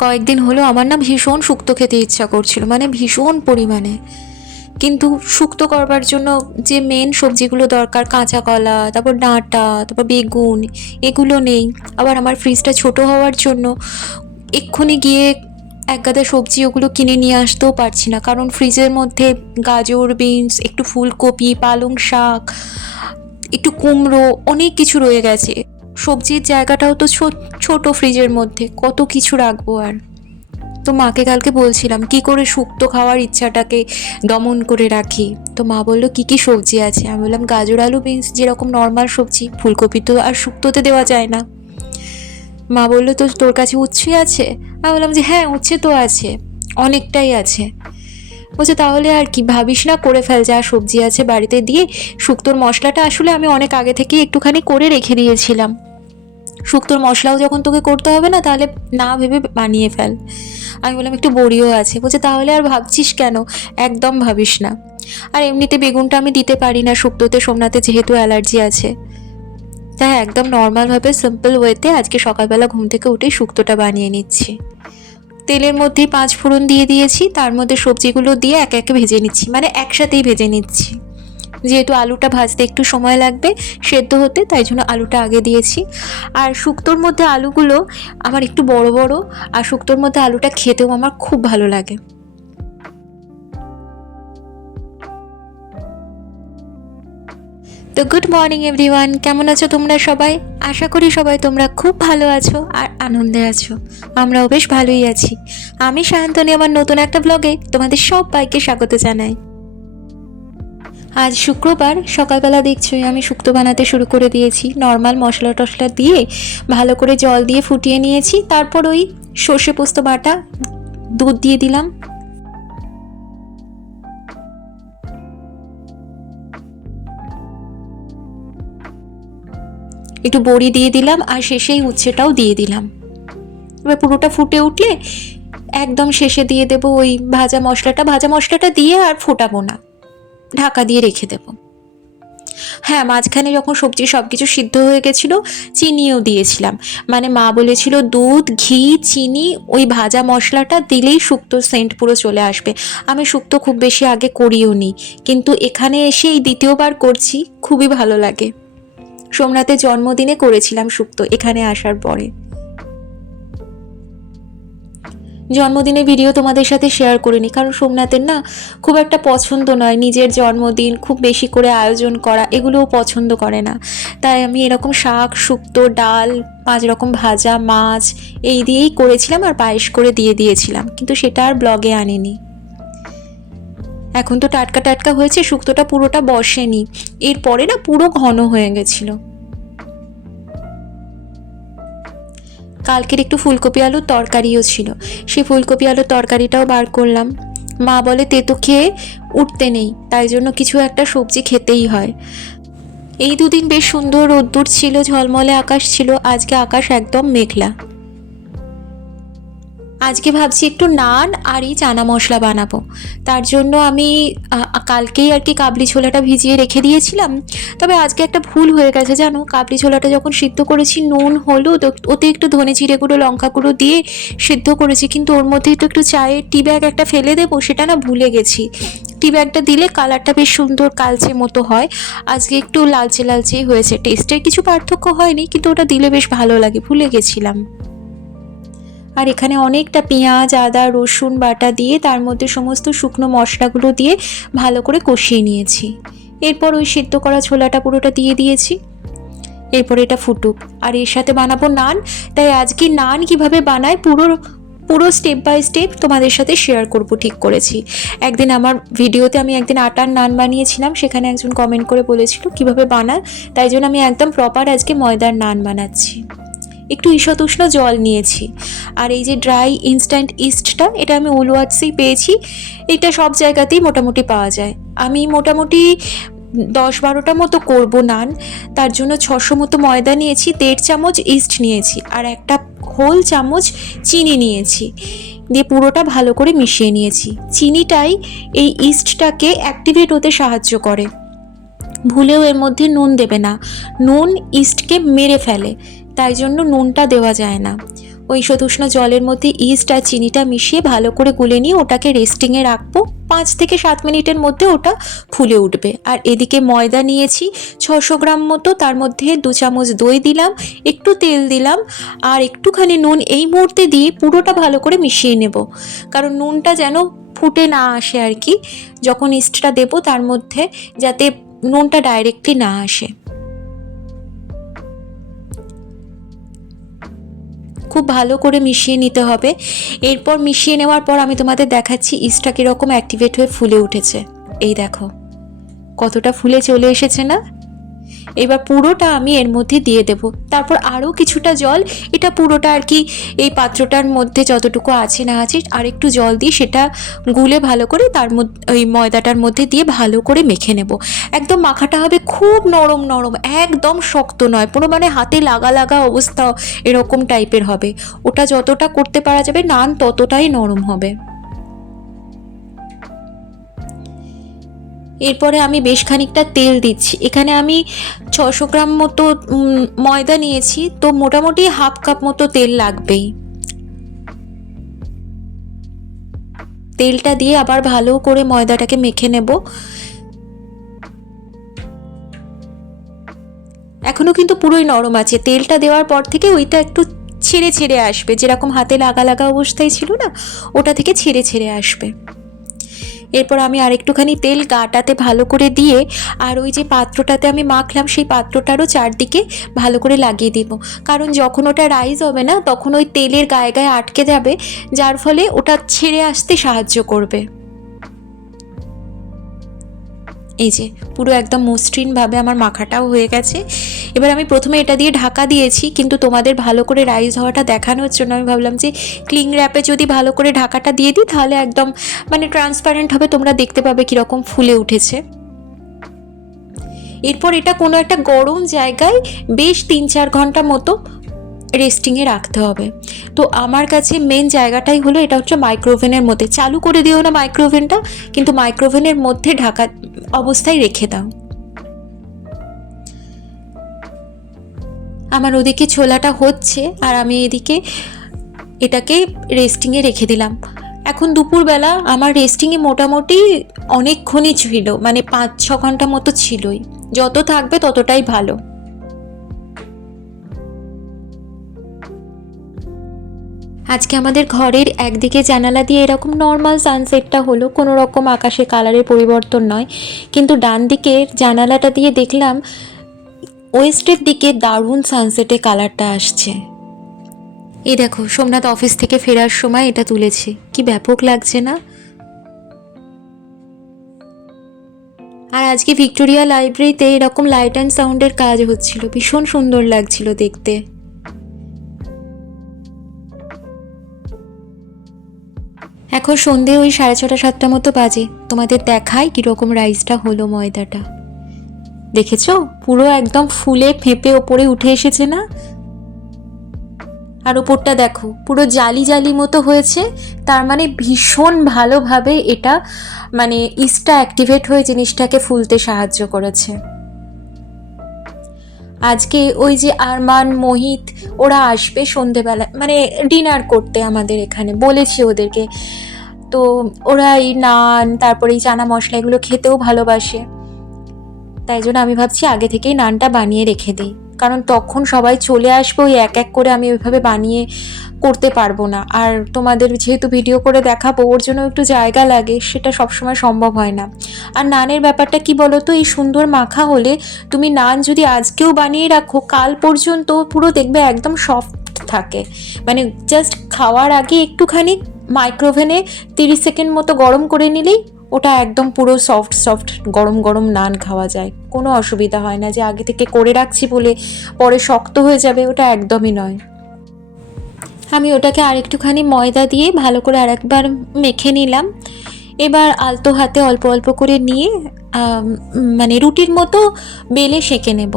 কয়েকদিন হলো আমার না ভীষণ শুক্তো খেতে ইচ্ছা করছিল, মানে ভীষণ পরিমাণে। কিন্তু শুক্তো করবার জন্য যে মেন সবজিগুলো দরকার, কাঁচা কলা, তারপর ডাঁটা, তারপর বেগুন, এগুলো নেই। আবার আমার ফ্রিজটা ছোট হওয়ার জন্য এক্ষুনি গিয়ে এক গাদা সবজি ওগুলো কিনে নিয়ে আসতেও পারছি না, কারণ ফ্রিজের মধ্যে গাজর, বিনস, একটু ফুলকপি, পালং শাক, একটু কুমড়ো, অনেক কিছু রয়ে গেছে। সবজির জায়গাটাও তো ছোট ফ্রিজের মধ্যে, কত কিছু রাখবো আর। তো মাকে কালকে বলছিলাম কি করে শুক্তো খাওয়ার ইচ্ছাটাকে দমন করে রাখি। তো মা বললো কি কি সবজি আছে। আমি বললাম গাজর, আলু, বিনস, যেরকম নর্মাল সবজি। ফুলকপি তো আর শুক্তোতে দেওয়া যায় না। মা বললো তো তোর কাছে উচ্ছে আছে? আমি বললাম যে হ্যাঁ, উচ্ছে তো আছে, অনেকটাই আছে। বলছে তাহলে আর কি, ভাবিস না, করে ফেল, যা সবজি আছে বাড়িতে দিয়ে। শুক্তোর মশলাটা আসলে আমি অনেক আগে থেকেই একটুখানি করে রেখে দিয়েছিলাম। শুক্তোর মশলাও যখন তোকে করতে হবে না, তাহলে না ভেবে বানিয়ে ফেল। আমি বললাম একটু বড়িও আছে। বলছে তাহলে আর ভাবছিস কেন, একদম ভাবিস না। আর এমনিতে বেগুনটা আমি দিতে পারি না শুক্তোতে, সোমনাথে যেহেতু অ্যালার্জি আছে। তাই একদম নর্মালভাবে সিম্পল ওয়েতে আজকে সকালবেলা ঘুম থেকে উঠেই শুক্তোটা বানিয়ে নিচ্ছি। তেলের মধ্যেই 5 ফোড়ন দিয়ে দিয়েছি, তার মধ্যে সবজিগুলো দিয়ে একে একে ভেজে নিচ্ছি, মানে একসাথেই ভেজে নিচ্ছি। যেহেতু আলুটা ভাজতে একটু সময় লাগবে সেদ্ধ হতে, তাই জন্য আলুটা আগে দিয়েছি। আর শুক্তোর মধ্যে আলুগুলো আমার একটু বড় বড়, আর শুক্তোর মধ্যে আলুটা খেতেও আমার খুব ভালো লাগে। তো গুড মর্নিং এভরিওয়ান, কেমন আছো তোমরা সবাই? আশা করি সবাই তোমরা খুব ভালো আছো আর আনন্দে আছো। আমরাও বেশ ভালোই আছি। আমি সায়ন্তনী, আমার নতুন একটা ব্লগে তোমাদের সবাইকে স্বাগত জানাই। আজ শুক্রবার সকালবেলা দেখছোই আমি শুক্তো বানাতে শুরু করে দিয়েছি। নর্মাল মশলা টশলা দিয়ে ভালো করে জল দিয়ে ফুটিয়ে নিয়েছি। তারপর ওই সর্ষে পোস্ত বাটা, দুধ দিয়ে দিলাম, একটু বড়ি দিয়ে দিলাম, আর শেষেই উচ্ছেটাও দিয়ে দিলাম। এবার পুরোটা ফুটে উঠলে একদম শেষে দিয়ে দেবো ওই ভাজা মশলাটা। ভাজা মশলাটা দিয়ে আর ফোটাবো না, ঢাকা দিয়ে রেখে দেবো। হ্যাঁ, মাঝখানে যখন সবজি সব কিছু সিদ্ধ হয়ে গেছিলো চিনিও দিয়েছিলাম। মানে মা বলেছিল দুধ, ঘি, চিনি, ওই ভাজা মশলাটা দিলেই শুক্তোর সেন্ট পুরো চলে আসবে। আমি শুক্তো খুব বেশি আগে করিও নি, কিন্তু এখানে এসে এই দ্বিতীয়বার করছি, খুবই ভালো লাগে। সোমনাথের জন্মদিনে করেছিলাম শুক্তো এখানে আসার পরে। জন্মদিনের ভিডিও তোমাদের সাথে শেয়ার করিনি, কারণ সোমনাথের না খুব একটা পছন্দ নয় নিজের জন্মদিন খুব বেশি করে আয়োজন করা, এগুলোও পছন্দ করে না। তাই আমি এরকম শাক, শুক্তো, ডাল, 5 রকম ভাজা, মাছ এই দিয়েই করেছিলাম, আর পায়েস করে দিয়ে দিয়েছিলাম, কিন্তু সেটা আর ব্লগে আনিনি। এখন তো টাটকা টাটকা হয়েছে, শুক্তোটা পুরোটা বসেনি, এরপরে না পুরো ঘন হয়ে গেছিলো। কালকের একটু ফুলকপি আলুর তরকারিও ছিল, সেই ফুলকপি আলুর তরকারিটাও বার করলাম। মা বলে তেতো খেয়ে উঠতে নেই, তাই জন্য কিছু একটা সবজি খেতেই হয়। এই দুদিন বেশ সুন্দর রোদ্দুর ছিল, ঝলমলে আকাশ ছিল, আজকে আকাশ একদম মেঘলা। আজকে ভাবছি একটু নান আর এই চানা মশলা বানাবো। তার জন্য আমি কালকেই আর কি কাবলি ছোলাটা ভিজিয়ে রেখে দিয়েছিলাম। তবে আজকে একটা ভুল হয়ে গেছে জানো, কাবলি ছোলাটা যখন সিদ্ধ করেছি নুন, হলুদ, ওতে একটু ধনে জিরে গুঁড়ো, লঙ্কা গুঁড়ো দিয়ে সিদ্ধ করেছি, কিন্তু ওর মধ্যেই তো একটু চায়ের টি ব্যাগ একটা ফেলে দেবো, সেটা না ভুলে গেছি। টি ব্যাগটা দিলে কালারটা বেশ সুন্দর কালচে মতো হয়। আজকে একটু লালচে লালচেই হয়েছে, টেস্টের কিছু পার্থক্য হয়নি, কিন্তু ওটা দিলে বেশ ভালো লাগে, ভুলে গেছিলাম। আর এখানে অনেকটা পেঁয়াজ, আদা, রসুন বাটা দিয়ে তার মধ্যে সমস্ত শুকনো মশলাগুলো দিয়ে ভালো করে কষিয়ে নিয়েছি। এরপর ওই সিদ্ধ করা ছোলাটা পুরোটা দিয়ে দিয়েছি। এরপর এটা ফুটুক, আর এর সাথে বানাবো নান। তাই আজকে নান কিভাবে বানায় পুরো স্টেপ বাই স্টেপ তোমাদের সাথে শেয়ার করব ঠিক করেছি। একদিন আমার ভিডিওতে আমি একদিন আটার নান বানিয়েছিলাম, সেখানে একজন কমেন্ট করে বলেছিল কিভাবে বানায়, তাই জন্য আমি একদম প্রপার আজকে ময়দার নান বানাচ্ছি। একটু ঈষৎ উষ্ণ জল নিয়েছি, আর এই যে ড্রাই ইনস্ট্যান্ট ইস্টটা, এটা আমি উলওয়াটসেই পেয়েছি। এটা সব জায়গাতেই মোটামুটি পাওয়া যায়। আমি মোটামুটি 10-12টা মতো করবো নান, তার জন্য 600 মতো ময়দা নিয়েছি, 1.5 চামচ ইস্ট নিয়েছি, আর একটা হোল চামচ চিনি নিয়েছি, দিয়ে পুরোটা ভালো করে মিশিয়ে নিয়েছি। চিনিটাই এই ইস্টটাকে অ্যাক্টিভেট হতে সাহায্য করে। ভুলেও এর মধ্যে নুন দেবে না, নুন ইস্টকে মেরে ফেলে, তাই জন্য নুনটা দেওয়া যায় না। ওই ঈষদুষ্ণ জলের মধ্যে ইস্ট আর চিনিটা মিশিয়ে ভালো করে গুলে নিয়ে ওটাকে রেস্টিংয়ে রাখবো। 5 থেকে 7 মিনিটের মধ্যে ওটা ফুলে উঠবে। আর এদিকে ময়দা নিয়েছি 600 গ্রাম মতো, তার মধ্যে 2 চামচ দই দিলাম, একটু তেল দিলাম আর একটুখানি নুন এই মুহূর্তে দিয়ে পুরোটা ভালো করে মিশিয়ে নেব, কারণ নুনটা যেন ফুটে না আসে আর কি, যখন ইস্টটা দেবো তার মধ্যে যাতে নুনটা ডাইরেক্টলি না আসে। খুব ভালো করে মিশিয়ে নিতে হবে। এরপর মিশিয়ে নেওয়ার পর আমি তোমাদের দেখাচ্ছি ইস্টটা কীরকম অ্যাক্টিভেট হয়ে ফুলে উঠেছে। এই দেখো কতটা ফুলে চলে এসেছে না। এবার পুরোটা আমি এর মধ্যে দিয়ে দেব, তারপর আরও কিছুটা জল, এটা পুরোটা আর কি এই পাত্রটার মধ্যে যতটুকু আছে না আছে আর একটু জল দিয়ে সেটা গুলে ভালো করে তার মধ্যে ওই ময়দাটার মধ্যে দিয়ে ভালো করে মেখে নেব। একদম মাখাটা হবে খুব নরম নরম, একদম শক্ত নয়, পুরো মানে হাতে লাগা লাগা অবস্থা এরকম টাইপের হবে। ওটা যতটা করতে পারা যাবে নান ততটাই নরম হবে। এরপরে আমি বেশ খানিকটা তেল দিচ্ছি। এখানে আমি 600 গ্রাম মতো ময়দা নিয়েছি, তো মোটামুটি হাফ কাপ মতো তেল লাগবেই। তেলটা দিয়ে আবার ভালো করে ময়দাটাকে মেখে নেব। এখনো কিন্তু পুরোই নরম আছে, তেলটা দেওয়ার পর থেকে ওইটা একটু ছেড়ে ছেড়ে আসবে, যেরকম হাতে লাগা লাগা অবস্থায় ছিল না ওটা থেকে ছেড়ে ছেড়ে আসবে। এরপর আমি আরেকটুখানি তেল গাটাতে ভালো করে দিয়ে আর ওই যে পাত্রটাতে আমি মাখলাম সেই পাত্রটারও চারদিকে ভালো করে লাগিয়ে দিব, কারণ যখন ওটা রাইজ হবে না তখন ওই তেলের গায়ে গায়ে আটকে যাবে, যার ফলে ওটা ছেড়ে আসতে সাহায্য করবে। এই যে পুরো একদম মসৃণভাবে আমার মাখাটাও হয়ে গেছে। এবার আমি প্রথমে এটা দিয়ে ঢাকা দিয়েছি, কিন্তু তোমাদের ভালো করে রাইজ হওয়াটা দেখানোর জন্য আমি ভাবলাম যে ক্লিং র্যাপে যদি ভালো করে ঢাকাটা দিয়ে দিই তাহলে একদম মানে ট্রান্সপারেন্ট হবে, তোমরা দেখতে পাবে কীরকম ফুলে উঠেছে। এরপর এটা কোনো একটা গরম জায়গায় বেশ 3-4 ঘন্টা মতো রেস্টিংয়ে রাখতে হবে। তো আমার কাছে মেন জায়গাটাই হলো এটা হচ্ছে মাইক্রোওভেনের মধ্যে, চালু করে দিও না মাইক্রোওভেনটা, কিন্তু মাইক্রোওভেনের মধ্যে ঢাকা অবস্থায় রেখে দাও। আমার ওদিকে ছোলাটা হচ্ছে আর আমি এদিকে এটাকে রেস্টিংয়ে রেখে দিলাম। এখন দুপুরবেলা আমার রেস্টিংয়ে মোটামুটি অনেকক্ষণই ছিল, মানে 5-6 ঘন্টা মতো ছিলই, যত থাকবে ততটাই ভালো। আজকে আমাদের ঘরের একদিকে জানালা দিয়ে এরকম নর্মাল সানসেটটা হলো, কোনো রকম আকাশে কালারের পরিবর্তন নয়, কিন্তু ডান দিকের জানালাটা দিয়ে দেখলাম ওয়েস্টের দিকে দারুণ সানসেটে কালারটা আসছে। এই দেখো সোমনাথ অফিস থেকে ফেরার সময় এটা তুলেছি, কি ব্যাপক লাগছে না। আর আজকে ভিক্টোরিয়া লাইব্রেরিতে এরকম লাইট অ্যান্ড সাউন্ডের কাজ হচ্ছিল, ভীষণ সুন্দর লাগছিল দেখতে। এখন সন্ধে ওই 6:30-7টা মতো বাজে, তোমাদের দেখাই কীরকম রাইসটা হলো। ময়দাটা দেখেছো পুরো একদম ফুলে ফেঁপে ওপরে উঠে এসেছে না, আর ওপরটা দেখো পুরো জালি জালি মতো হয়েছে, তার মানে ভীষণ ভালোভাবে এটা মানে ইস্টটা অ্যাক্টিভেট হয়ে জিনিসটাকে ফুলতে সাহায্য করেছে। আজকে ওই যে আরমান মোহিত ওরা আসবে সন্ধেবেলা মানে ডিনার করতে আমাদের এখানে, বলেছি ওদেরকে, তো ওরা এই নান তারপরে এই চানা মশলা এগুলো খেতেও ভালোবাসে, তাই জন্য আমি ভাবছি আগে থেকেই নানটা বানিয়ে রেখে দিই, কারণ তখন সবাই চলে আসবে, ওই এক এক করে আমি ওইভাবে বানিয়ে করতে পারবো না, আর তোমাদের যেহেতু ভিডিও করে দেখাবো ওর জন্য একটু জায়গা লাগে, সেটা সবসময় সম্ভব হয় না। আর নানের ব্যাপারটা কি বলো তো, এই সুন্দর মাখা হলে তুমি নান যদি আজকেও বানিয়ে রাখো কাল পর্যন্ত পুরো দেখবে একদম সফট থাকে, মানে জাস্ট খাওয়ার আগে একটুখানি মাইক্রোওভেনে 30 সেকেন্ড মতো গরম করে নিলেই ওটা একদম পুরো সফট সফট গরম গরম নান খাওয়া যায়, কোনো অসুবিধা হয় না যে আগে থেকে করে রাখছি বলে পরে শক্ত হয়ে যাবে, ওটা একদমই নয়। আমি ওটাকে আরেকটুখানি ময়দা দিয়ে ভালো করে আরেকবার মেখে নিলাম। এবার আলতো হাতে অল্প অল্প করে নিয়ে মানে রুটির মতো বেলে সেঁকে নেব।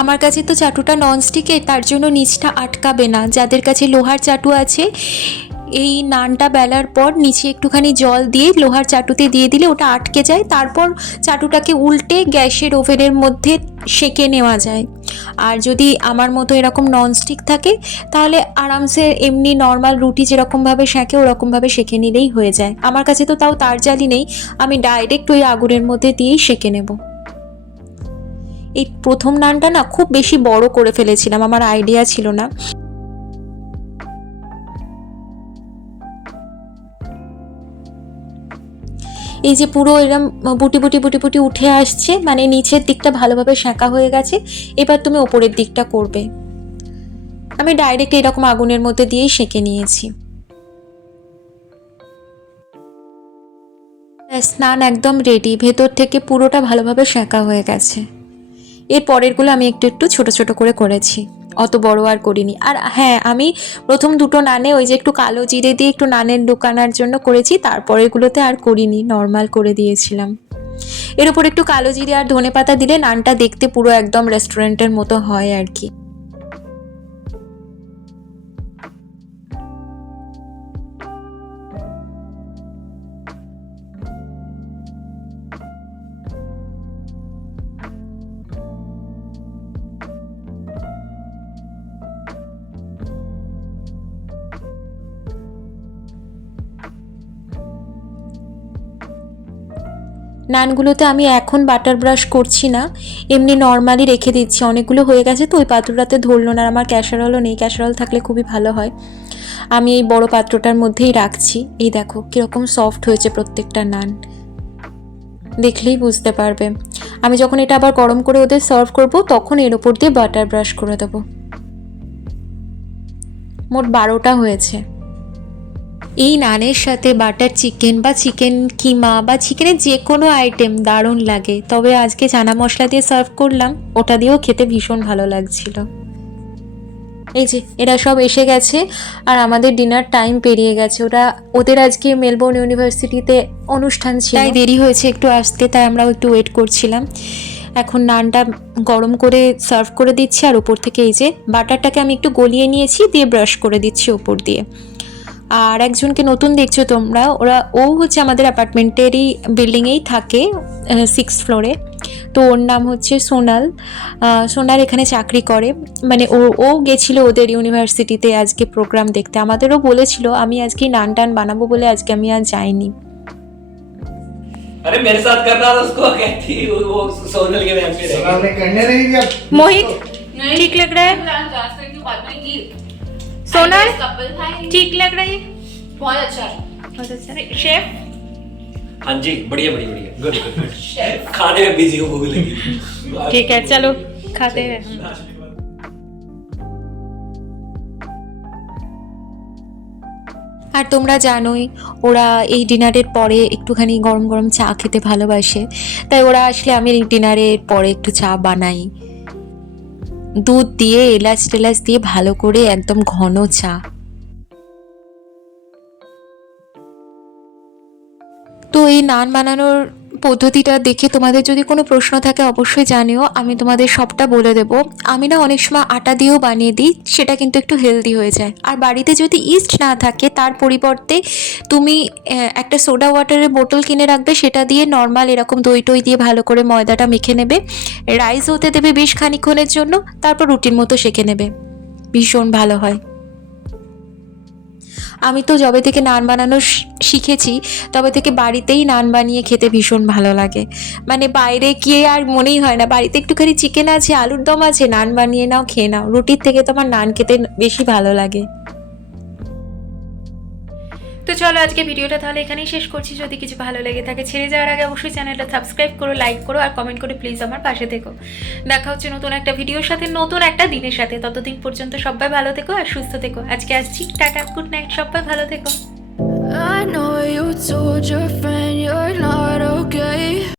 আমার কাছে তো চাটুটা ননস্টিকের, তার জন্য নিচটা আটকাবে না। যাদের কাছে লোহার চাটু আছে এই নানটা বেলার পর নিচে একটুখানি জল দিয়ে লোহার চাটুতে দিয়ে দিলে ওটা আটকে যায়, তারপর চাটুটাকে উল্টে গ্যাসের ওভেনের মধ্যে সেঁকে নেওয়া যায়। আর যদি আমার মতো এরকম ননস্টিক থাকে তাহলে আরামসে এমনি নর্মাল রুটি যেরকমভাবে সেঁকে ওরকমভাবে সেঁকে নিলেই হয়ে যায়। আমার কাছে তো তাও তার জালি নেই, আমি ডাইরেক্ট ওই আগুনের মধ্যে দিয়েই সেঁকে নেব। এই প্রথম নানটা না খুব বেশি বড় করে ফেলেছিলাম, আমার আইডিয়া ছিল না। এই যে পুরো এরম বুটি বুটি বুটি বুটি উঠে আসছে, মানে নিচের দিকটা ভালোভাবে সেঁকা হয়ে গেছে। এবার তুমি ওপরের দিকটা করবে। আমি ডাইরেক্ট এরকম আগুনের মধ্যে দিয়েই সেঁকে নিয়েছি। স্নান একদম রেডি, ভেতর থেকে পুরোটা ভালোভাবে সেঁকা হয়ে গেছে। এর পরেরগুলো আমি একটু একটু ছোট ছোট করে করেছি, অত বড় আর করিনি। আর হ্যাঁ, আমি প্রথম দুটো নানে ওই যে একটু কালো জিরে দিয়ে একটু নানের ঢোকানোর জন্য করেছি, তারপরেরগুলোতে আর করিনি, নর্মাল করে দিয়েছিলাম। এর উপর একটু কালো জিরে আর ধনেপাতা দিলে নানটা দেখতে পুরো একদম রেস্টুরেন্টের মতো হয় আর কি। নানগুলোতে আমি এখন বাটার ব্রাশ করছি না, এমনি নর্মালি রেখে দিচ্ছি। অনেকগুলো হয়ে গেছে তো ওই পাত্রটাতে ধরলো না, আমার ক্যাসারোলও নেই, ক্যাসারোল থাকলে খুবই ভালো হয়। আমি এই বড় পাত্রটার মধ্যেই রাখছি। এই দেখো কীরকম সফট হয়েছে প্রত্যেকটা নান, দেখলেই বুঝতে পারবে। আমি যখন এটা আবার গরম করে ওদের সার্ভ করব তখন এর ওপর দিয়ে বাটার ব্রাশ করে দেবো। মোট 12টা হয়েছে। এই নানের সাথে বাটার চিকেন বা চিকেন কিমা বা চিকেনের যে কোনো আইটেম দারুণ লাগে। তবে আজকে চানা মশলা দিয়ে সার্ভ করলাম, ওটা দিয়েও খেতে ভীষণ ভালো লাগছিল। এই যে এরা সব এসে গেছে আর আমাদের ডিনার টাইম পেরিয়ে গেছে। ওদের আজকে মেলবোর্ন ইউনিভার্সিটিতে অনুষ্ঠান ছিল, তাই দেরি হয়েছে একটু আসতে, তাই আমরাও একটু ওয়েট করছিলাম। এখন নানটা গরম করে সার্ভ করে দিচ্ছি, আর ওপর থেকে এই যে বাটারটাকে আমি একটু গলিয়ে নিয়েছি, দিয়ে ব্রাশ করে দিচ্ছি ওপর দিয়ে। আর একজনকে নতুন দেখছো তোমরা, ও হচ্ছে আমাদের অ্যাপার্টমেন্টেরই বিল্ডিংয়েই থাকে, 6th ফ্লোরে। তো ওর নাম হচ্ছে সোনাল। সোনাল এখানে চাকরি করে, মানে ও গেছিলো ওদের ইউনিভার্সিটিতে আজকে প্রোগ্রাম দেখতে। আমাদেরও বলেছিল, আমি আজকে নান টান বানাবো বলে আজকে আমি আর যাইনি। अरे मेरे साथ कर रहा था उसको कहती वो सोनल के नाम पे सोनल ने करने नहीं दिया। मोहित ठीक लग रहा है? सोनल ठीक लग रहा है? बहुत अच्छा है। बहुत अच्छा है। शेफ हाँ जी, बढ़िया बढ़िया बढ़िया, गुड गुड गुड। खाने में बिजी हूँ, भूख लगी। ठीक है, चलो खाते हैं। আর তোমরা জানোই ওরা এই ডিনারের পরে একটুখানি গরম গরম চা খেতে ভালোবাসে, তাই ওরা আসলে আমি এই ডিনারের পরে একটু চা বানাই, দুধ দিয়ে এলাচ টেলাচ দিয়ে ভালো করে একদম ঘন চা। তো এই নান বানানোর পদ্ধতিটা দেখে তোমাদের যদি কোনো প্রশ্ন থাকে অবশ্যই জানিও, আমি তোমাদের সবটা বলে দেবো। আমি না অনেক সময় আটা দিয়েও বানিয়ে দিই, সেটা কিন্তু একটু হেলদি হয়ে যায়। আর বাড়িতে যদি ইস্ট না থাকে তার পরিবর্তে তুমি একটা সোডা ওয়াটারের বোতল কিনে রাখবে, সেটা দিয়ে নর্মাল এরকম দই টই দিয়ে ভালো করে ময়দাটা মেখে নেবে, রাইস হতে দেবে বেশ খানিকক্ষণের জন্য, তারপর রুটির মতো সেঁকে নেবে, ভীষণ ভালো হয়। আমি তো যবে থেকে নান বানানো শিখেছি তবে থেকে বাড়িতেই নান বানিয়ে খেতে ভীষণ ভালো লাগে। মানে বাইরে গিয়ে আর মনেই হয় না, বাড়িতে একটুখানি চিকেন আছে, আলুর দম আছে, নান বানিয়ে নাও, খেয়ে নাও। রুটির থেকে তো আমার নান খেতে বেশি ভালো লাগে। তো চলো আজকে ভিডিওটা তাহলে এখানেই শেষ করছি। যদি কিছু ভালো লেগে থাকে ছেড়ে যাওয়ার আগে অবশ্যই চ্যানেলটা সাবস্ক্রাইব করো, লাইক করো আর কমেন্ট করে প্লিজ আমার পাশে থেকো। দেখা হচ্ছে নতুন একটা ভিডিওর সাথে, নতুন একটা দিনের সাথে। ততদিন পর্যন্ত সবাই ভালো থেকো আর সুস্থ থেকো। আজকে আসছি, টাটা, গুড নাইট, সবাই ভালো থেকো। I know you told your friend you're not okay.